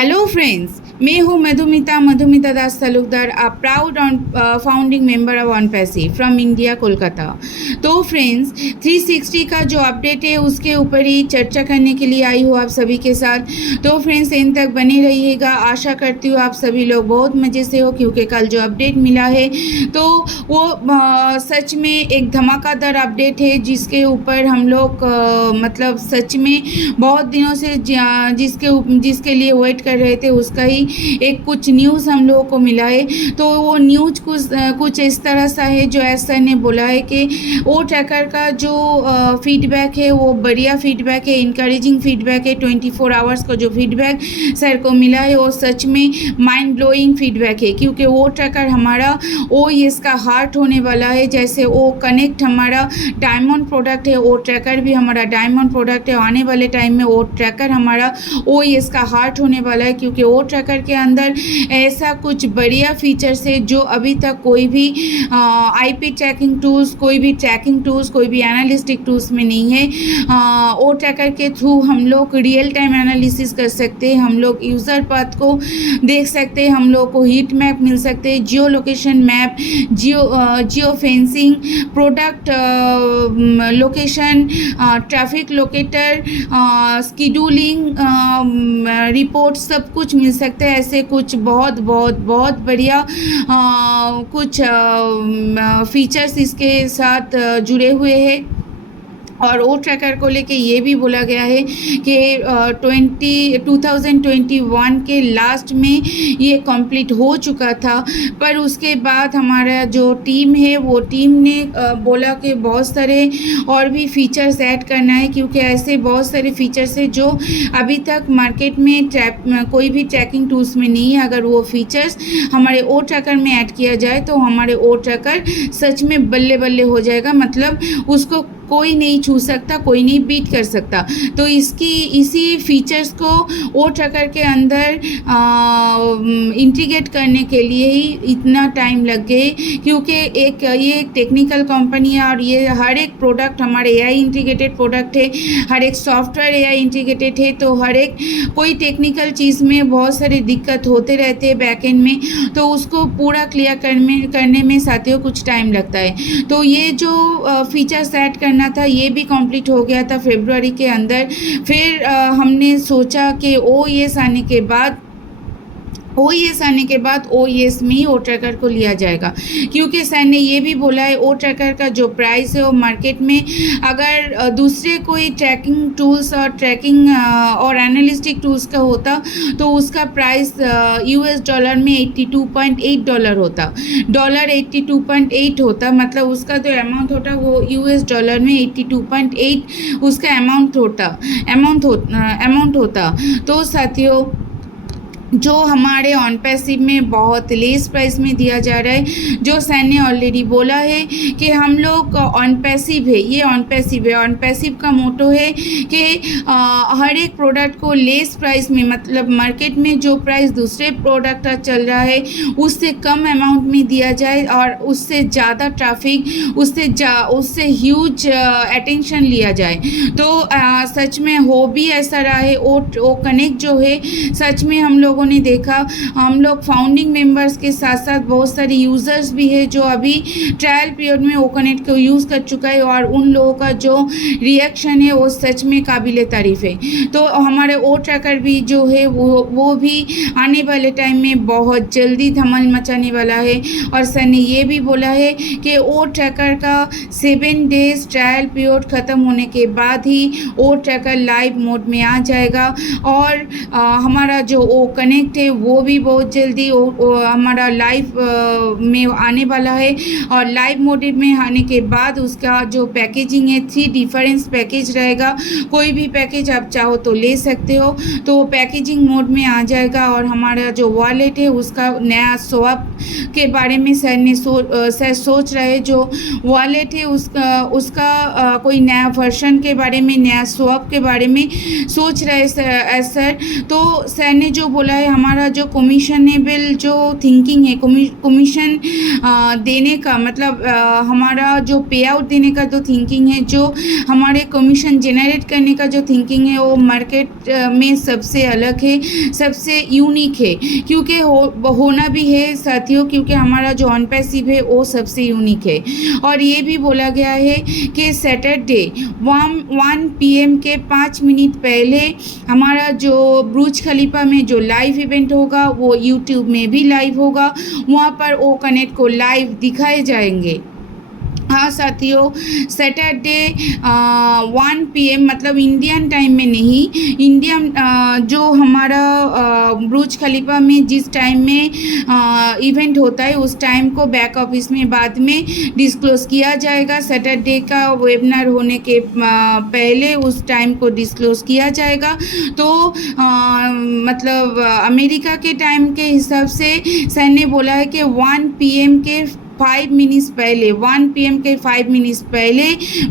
Hello friends, मैं हूँ Madhumita Das Talukdar, a proud founding member of OnPassive from India, Kolkata. तो friends, 360 का जो अपडेट है उसके ऊपर ही चर्चा करने के लिए आई हूँ आप सभी के साथ। तो फ्रेंड्स, एंड तक बने रहिएगा। आशा करती हूँ आप सभी लोग बहुत मज़े से हो, क्योंकि कल जो अपडेट मिला है तो वो सच में एक धमाकेदार अपडेट है, जिसके ऊपर हम लोग मतलब सच में बहुत दिनों से जिसके लिए वेट कर रहे थे, उसका ही एक कुछ न्यूज़ हम लोगों को मिला है। तो वो न्यूज़ कुछ इस तरह सा है, जो ऐसा ने बोला है कि वो ट्रैकर का जो फीडबैक है वो बढ़िया फीडबैक है, इनकरेजिंग फीडबैक है। 24 आवर्स का जो फीडबैक सर को मिला है वो सच में माइंड ब्लोइंग फीडबैक है, क्योंकि वो ट्रैकर हमारा इसका हार्ट होने वाला है। जैसे वो कनेक्ट हमारा डायमंड प्रोडक्ट है, वो ट्रैकर भी हमारा डायमंड प्रोडक्ट है। आने वाले टाइम में वो ट्रैकर हमारा इसका हार्ट होने वाला है, क्योंकि वो ट्रैकर के अंदर ऐसा कुछ बढ़िया फीचर्स है जो अभी तक कोई भी आईपी ट्रैकिंग टूल्स, कोई भी ट्रैकिंग टूल्स, कोई भी एनालिस्टिक टूल्स में नहीं है। वो ट्रैकर के थ्रू हम लोग रियल टाइम एनालिसिस कर सकते हैं, हम लोग यूज़र पाथ को देख सकते हैं, हम लोग को हीट मैप मिल सकते हैं, geo location map, geo fencing, product location, traffic locator, scheduling report, सब कुछ मिल सकते हैं। ऐसे कुछ बहुत बहुत बहुत बढ़िया कुछ फीचर्स इसके साथ जुड़े हुए हैं। और वो ट्रैकर को लेके ये भी बोला गया है कि 2021 के लास्ट में ये कंप्लीट हो चुका था, पर उसके बाद हमारा जो टीम है वो टीम ने बोला कि बहुत सारे और भी फीचर्स ऐड करना है, क्योंकि ऐसे बहुत सारे फीचर्स है जो अभी तक मार्केट में कोई भी ट्रैकिंग टूल्स में नहीं है। अगर वो फीचर्स हमारे ओ ट्रैकर में ऐड किया जाए तो हमारे ओ ट्रैकर सच में बल्ले बल्ले हो जाएगा, मतलब उसको कोई नहीं छू सकता, कोई नहीं बीट कर सकता। तो इसी फीचर्स को ओ ट्रैकर के अंदर इंटीग्रेट करने के लिए ही इतना टाइम लग गए, क्योंकि ये एक टेक्निकल कंपनी है और ये हर एक प्रोडक्ट हमारे एआई इंटीग्रेटेड प्रोडक्ट है, हर एक सॉफ्टवेयर एआई इंटीग्रेटेड है। तो हर एक कोई टेक्निकल चीज़ में बहुत सारी दिक्कत होते रहते हैं बैकएंड में, तो उसको पूरा क्लियर करने में साथियों कुछ टाइम लगता है। तो ये जो फीचर्स ऐड करना था ये भी कंप्लीट हो गया था फरवरी के अंदर। फिर हमने सोचा कि ओएस आने के बाद ओएस में ही ओ ट्रैकर को लिया जाएगा, क्योंकि सर ने ये भी बोला है ओ ट्रैकर का जो प्राइस है वो मार्केट में अगर दूसरे कोई ट्रैकिंग टूल्स और ट्रैकिंग और एनालिस्टिक टूल्स का होता तो उसका प्राइस यूएस डॉलर में $82.8 होता, $82.8 होता, मतलब उसका जो अमाउंट होता वो यूएस डॉलर में 82.8 उसका अमाउंट होता। तो साथियों, जो हमारे ऑनपैसिव में बहुत लेस प्राइस में दिया जा रहा है, जो सर ने ऑलरेडी बोला है कि हम लोग ऑनपैसिव है, ये ऑनपैसिव है। ऑनपैसिव का मोटो है कि हर एक प्रोडक्ट को लेस प्राइस में, मतलब मार्केट में जो प्राइस दूसरे प्रोडक्ट का चल रहा है उससे कम अमाउंट में दिया जाए और उससे ज़्यादा ट्रैफिक, उससे ह्यूज अटेंशन लिया जाए। तो सच में हो भी ऐसा रहा है। वो कनेक्ट जो है सच में हम लोगों ने देखा, हम लोग फाउंडिंग मेंबर्स के साथ साथ बहुत सारे यूज़र्स भी है जो अभी ट्रायल पीरियड में ओकनेट को यूज़ कर चुका है, और उन लोगों का जो रिएक्शन है वो सच में काबिले तारीफ़ है। तो हमारे ओ ट्रैकर भी जो है वो भी आने वाले टाइम में बहुत जल्दी धमाल मचाने वाला है। और सर ने ये भी बोला है कि ओ ट्रैकर का 7 डेज ट्रायल पीरियड ख़त्म होने के बाद ही ओ ट्रैकर लाइव मोड में आ जाएगा, और हमारा जो ओ कनेक्ट है वो भी बहुत जल्दी हमारा लाइव में आने वाला है। और लाइव मोड में आने के बाद उसका जो पैकेजिंग है 3 डिफरेंस पैकेज रहेगा। कोई भी पैकेज आप चाहो तो ले सकते हो, तो पैकेजिंग मोड में आ जाएगा। और हमारा जो वॉलेट है उसका नया स्वैप के बारे में सर सोच रहे, जो वॉलेट है उसका कोई नया वर्जन के बारे में, नया स्वैप के बारे में सोच रहे सर। तो सर ने जो बोला है हमारा जो कमीशनेबल जो थिंकिंग है, कमीशन देने का मतलब हमारा जो पे आउट देने का जो थिंकिंग है, जो हमारे कमीशन जनरेट करने का जो थिंकिंग है, वो मार्केट में सबसे अलग है, सबसे यूनिक है। क्योंकि होना भी है साथियों, क्योंकि हमारा जो ऑन पैसिव है वो सबसे यूनिक है। और ये भी बोला गया है कि सैटरडे 1 PM के 5 मिनट पहले हमारा जो बुर्ज खलीफा में जो लाइव इवेंट होगा वो यूट्यूब में भी लाइव होगा, वहाँ पर ओ कनेक्ट को लाइव दिखाए जाएंगे। हाँ साथियों, सैटरडे 1 PM मतलब इंडियन टाइम में नहीं, इंडियन जो हमारा बुर्ज खलीफा में जिस टाइम में इवेंट होता है उस टाइम को बैक ऑफिस में बाद में डिस्क्लोज़ किया जाएगा। सैटरडे का वेबिनार होने के पहले उस टाइम को डिस्क्लोज़ किया जाएगा। तो मतलब अमेरिका के टाइम के हिसाब से सर ने बोला है कि 1 PM के 5 मिनट्स पहले, 1 PM के 5 मिनट्स पहले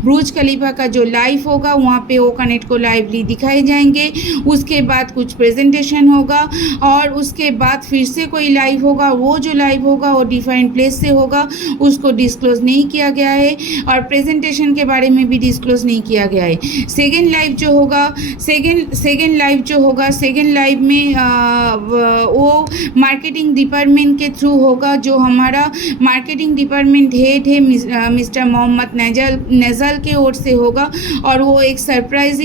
बुर्ज खलीफा का जो लाइव होगा वहाँ पे ओ कनेक्ट को लाइवली दिखाए जाएंगे। उसके बाद कुछ प्रेजेंटेशन होगा और उसके बाद फिर से कोई लाइव होगा। वो जो लाइव होगा वो डिफाइंड प्लेस से होगा, उसको डिस्क्लोज़ नहीं किया गया है और प्रेजेंटेशन के बारे में भी डिस्क्लोज़ नहीं किया गया है। सेकेंड लाइव जो होगा, सेकेंड लाइव में वो मार्केटिंग डिपार्टमेंट के थ्रू होगा। जो हमारा मार्केटिंग डिपार्टमेंट हेड है मिस्टर मोहम्मद नज़ल के ओर से होगा और वो एक सरप्राइज़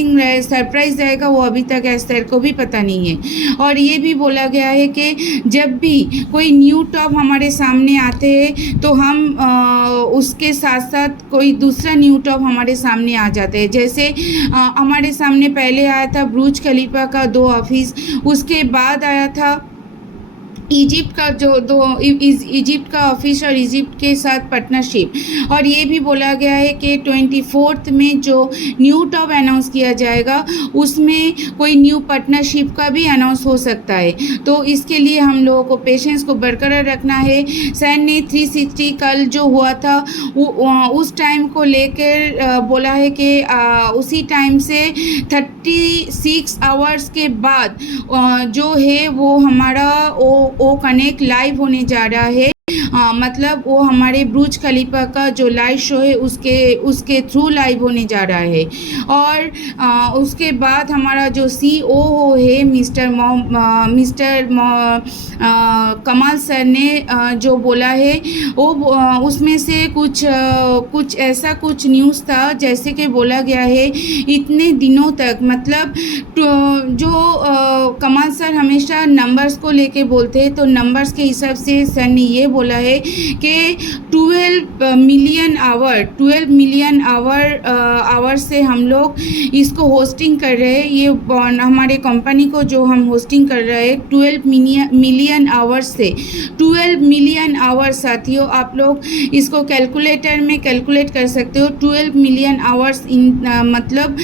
रहेगा, वो अभी तक एस्तर को भी पता नहीं है। और ये भी बोला गया है कि जब भी कोई न्यू टॉप हमारे सामने आते हैं तो हम उसके साथ साथ कोई दूसरा न्यू टॉप हमारे सामने आ जाते हैं। जैसे हमारे सामने पहले आया था बुर्ज खलीफा का 2 ऑफिस, उसके बाद आया था इजिप्ट का जो इजिप्ट का ऑफिस और इजिप्ट के साथ पार्टनरशिप। और ये भी बोला गया है कि 24 में जो न्यू टॉप अनाउंस किया जाएगा उसमें कोई न्यू पार्टनरशिप का भी अनाउंस हो सकता है। तो इसके लिए हम लोगों को पेशेंस को बरकरार रखना है। सैन ने 360 कल जो हुआ था उस टाइम को लेकर बोला है कि उसी टाइम से 36 आवर्स के बाद जो है वो हमारा ओ कनेक्ट लाइव होने जा रहा है। मतलब वो हमारे बुर्ज खलीफा का जो लाइव शो है उसके थ्रू लाइव होने जा रहा है। और उसके बाद हमारा जो COO है मिस्टर कमाल सर ने जो बोला है वो उसमें से कुछ ऐसा कुछ न्यूज़ था, जैसे कि बोला गया है इतने दिनों तक मतलब जो कमाल सर हमेशा नंबर्स को लेके बोलते हैं, तो नंबर्स के हिसाब से सर ने ये बोला है कि 12 मिलियन आवर से हम लोग इसको होस्टिंग कर रहे हैं। ये हमारे कंपनी को जो हम होस्टिंग कर रहे हैं 12 मिलियन आवर्स से 12 मिलियन आवर्स। साथियों आप लोग इसको कैलकुलेटर में कैलकुलेट कर सकते हो। 12 मिलियन आवर्स मतलब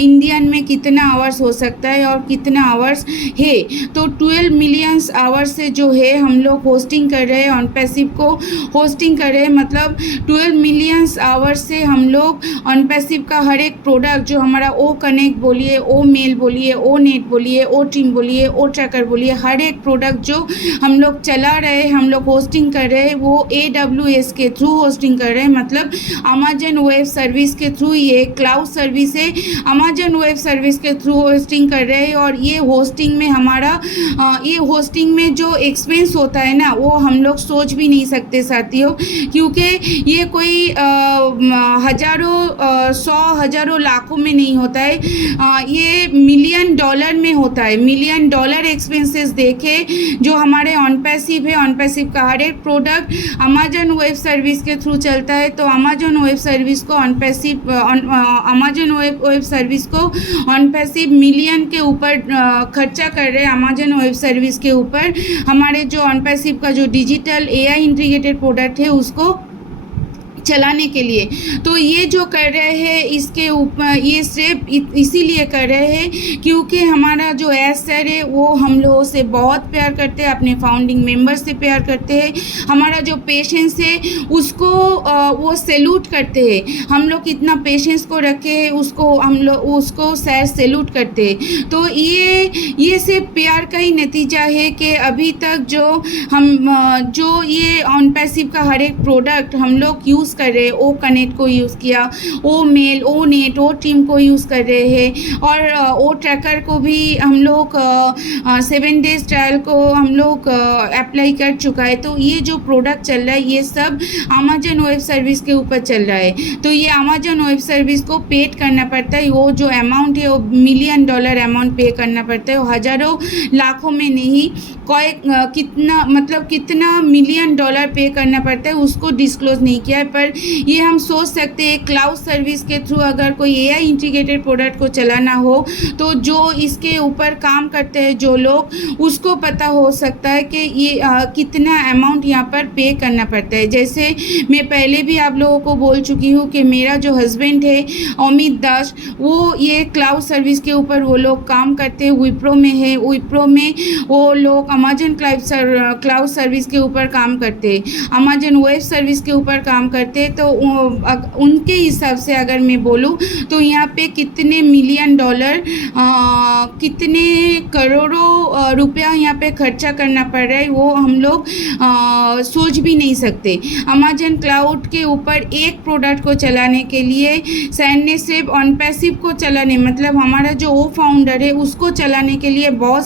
इंडियन में कितना आवर्स हो सकता है और कितना आवर्स है। तो 12 मिलियन आवर्स से जो है हम लोग होस्टिंग कर रहे हैं, ऑन पैसिव को होस्टिंग कर रहे हैं। मतलब 12 मिलियन आवर्स से हम लोग ऑन पैसिव का हर एक प्रोडक्ट जो हमारा ओ कनेक्ट बोलिए, ओ मेल बोलिए, ओ नेट बोलिए, ओ टीम बोलिए, ओ ट्रैकर बोलिए, हर एक प्रोडक्ट जो हम लोग चला रहे हैं, हम लोग होस्टिंग कर रहे हैं, वो AWS के थ्रू होस्टिंग कर रहे हैं। मतलब अमेजन वेब सर्विस के थ्रू, ये क्लाउड सर्विस है, अमेजन वेब सर्विस के थ्रू होस्टिंग कर रहे हैं। और ये होस्टिंग में हमारा ये होस्टिंग में जो एक्सपेंस होता है ना, वो हम लोग सोच भी नहीं सकते साथियों, क्योंकि ये कोई हजारों लाखों में नहीं होता है, ये मिलियन डॉलर में होता है। मिलियन डॉलर एक्सपेंसेस देखे जो हमारे ऑन पैसिव है, ऑन पैसिव का हर एक प्रोडक्ट अमेजन वेब सर्विस के थ्रू चलता है। तो अमेजन वेब सर्विस को on passive Amazon web service को ऑन पैसिव मिलियन के ऊपर खर्चा कर रहे हैं अमेजन वेब सर्विस के ऊपर। हमारे जो ऑन पैसिव का जो डिजिटल AI इंटीग्रेटेड प्रोडक्ट है उसको चलाने के लिए। तो ये जो कर रहे हैं इसके ऊपर ये सिर्फ इसीलिए कर रहे हैं क्योंकि हमारा जो एस सर है वो हम लोगों से बहुत प्यार करते हैं, अपने फाउंडिंग मेंबर्स से प्यार करते हैं, हमारा जो पेशेंस है उसको वो सैल्यूट करते हैं। हम लोग इतना पेशेंस को रखे हैं उसको हम लोग उसको सर सैल्यूट करते हैं। तो ये सिर्फ प्यार का ही नतीजा है कि अभी तक जो ये ऑन पैसिव का हर एक प्रोडक्ट हम लोग यूज़ कर रहे हैं, ओ कनेक्ट को यूज़ किया, ओ मेल, ओ नेट, ओ टीम को यूज़ कर रहे हैं और ओ ट्रैकर को भी हम लोग 7 डेज ट्रायल को हम लोग अप्लाई कर चुका है। तो ये जो प्रोडक्ट चल रहा है ये सब अमेजन वेब सर्विस के ऊपर चल रहा है। तो ये अमेजन वेब सर्विस को पेड करना पड़ता है, वो जो अमाउंट है वो $1 मिलियन अमाउंट पे करना पड़ता है, वो हज़ारों लाखों में नहीं, कितना $1 मिलियन पे करना पड़ता है उसको डिस्क्लोज नहीं किया है। पर ये हम सोच सकते हैं क्लाउड सर्विस के थ्रू अगर कोई एआई इंटीग्रेटेड प्रोडक्ट को चलाना हो तो जो इसके ऊपर काम करते हैं जो लोग उसको पता हो सकता है कि ये कितना अमाउंट यहाँ पर पे करना पड़ता है। जैसे मैं पहले भी आप लोगों को बोल चुकी हूँ कि मेरा जो हस्बैंड है अमित दास वो ये क्लाउड सर्विस के ऊपर वो लोग काम करते हैं, विप्रो में है, विप्रो में वो लोग अमेजन क्लाउड सर्विस के ऊपर काम करते हैं, अमेजन वेब सर्विस के ऊपर काम करते हैं। तो उनके हिसाब से अगर मैं बोलूँ तो यहाँ पे कितने $1 मिलियन कितने करोड़ों रुपया यहाँ पे खर्चा करना पड़ रहा है वो हम लोग सोच भी नहीं सकते। अमेजन क्लाउड के ऊपर एक प्रोडक्ट को चलाने के लिए सर ने सिर्फ ऑन पैसिव को चलाने मतलब हमारा जो वो फाउंडर है उसको चलाने के लिए बहुत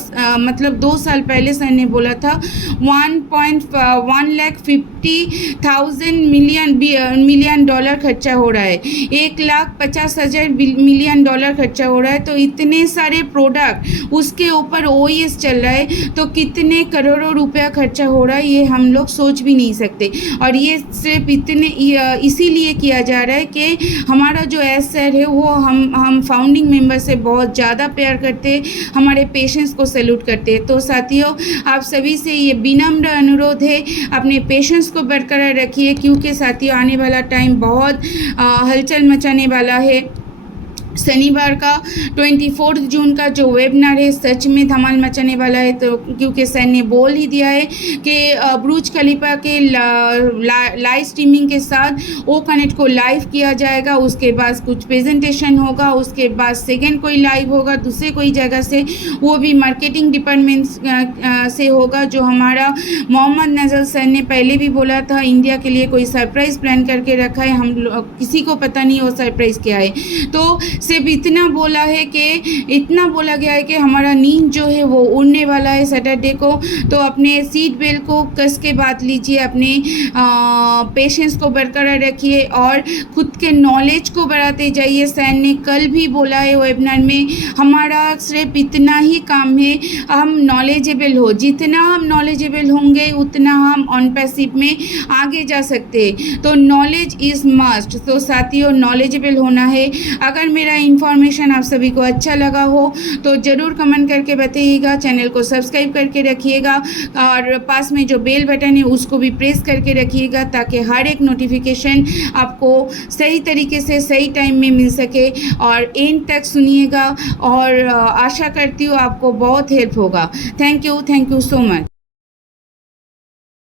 2 साल पहले सर ने बोला था $1,50,000 मिलियन खर्चा हो रहा है, $1,50,000 मिलियन खर्चा हो रहा है। तो इतने सारे प्रोडक्ट उसके ऊपर ओएस चल रहा है तो कितने करोड़ों रुपया खर्चा हो रहा है ये हम लोग सोच भी नहीं सकते। और ये सिर्फ इसीलिए किया जा रहा है कि हमारा जो एस सर है वो हम फाउंडिंग मेंबर से बहुत ज़्यादा प्यार करते हैं, हमारे पेशेंस को सैल्यूट करते हैं। तो साथियों आप सभी से ये विनम्र अनुरोध है अपने पेशेंस को बरकरार रखिए क्योंकि साथियों आने वाला टाइम बहुत हलचल मचाने वाला है। शनिवार का 24 जून का जो वेबिनार है सच में धमाल मचाने वाला है। तो क्योंकि सर ने बोल ही दिया है कि बुर्ज खलीफा के लाइव स्ट्रीमिंग के साथ ओ कनेक्ट को लाइव किया जाएगा, उसके बाद कुछ प्रेजेंटेशन होगा, उसके बाद सेकेंड कोई लाइव होगा दूसरे कोई जगह से, वो भी मार्केटिंग डिपार्टमेंट से होगा। जो हमारा मोहम्मद नजर सर ने पहले भी बोला था इंडिया के लिए कोई सरप्राइज़ प्लान करके रखा है, हम किसी को पता नहीं वो सरप्राइज़ क्या है। तो सिर्फ इतना बोला गया है कि हमारा नींद जो है वो उड़ने वाला है सैटरडे को। तो अपने सीट बेल्ट को कस के बात लीजिए, अपने पेशेंस को बरकरार रखिए और खुद के नॉलेज को बढ़ाते जाइए। सर ने कल भी बोला है वेबिनार में हमारा सिर्फ इतना ही काम है हम नॉलेजेबल हो, जितना हम नॉलेजेबल होंगे उतना हम ऑन पैसिव में आगे जा सकते हैं। तो नॉलेज इज़ मस्ट। तो साथियों नॉलेजेबल होना है। अगर मेरा इन्फॉर्मेशन आप सभी को अच्छा लगा हो तो ज़रूर कमेंट करके बताइएगा, चैनल को सब्सक्राइब करके रखिएगा और पास में जो बेल बटन है उसको भी प्रेस करके रखिएगा ताकि हर एक नोटिफिकेशन आपको सही तरीके से सही टाइम में मिल सके। और एंड तक सुनिएगा और आशा करती हूँ आपको बहुत हेल्प होगा। Thank you so much.